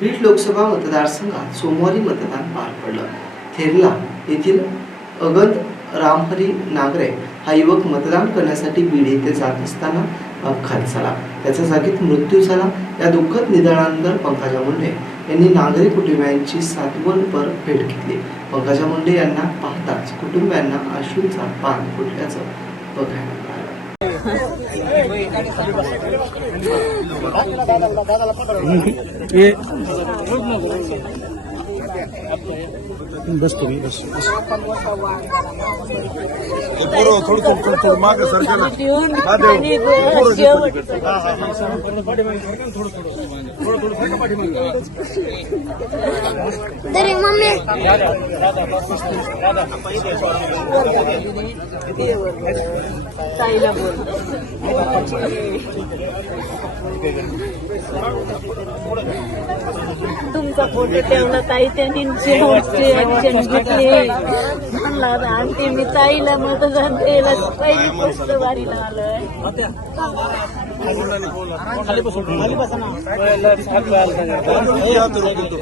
बीड लोकसभा मतदारसंघात सोमवारी मतदान पार पडलं. थेरला येथील अगंत रामहरी नागरे हा युवक मतदान करण्यासाठी बीड येथे जात असताना अपघात झाला. त्याचा जागीत मृत्यू झाला. या दुःखद निधनानंतर पंकजा मुंडे यांनी नागरी कुटुंबियांची सातवणपर भेट घेतली. पंकजा मुंडे यांना पाहताच कुटुंबियांना अश्रूंचा पान फुटल्याचं बघायला ये बस तुम्ही बस बस. थोडं थोडं थोडं थोडं मागे सरका ना हा देव. तरी त्यांचा फोटो ठेवला ताई त्यांनी शेवटची ऍक्शन घेतली. म्हणला आणि मी ताईला मतदान द्यायला पहिली पोस्ट वारीला आलोय.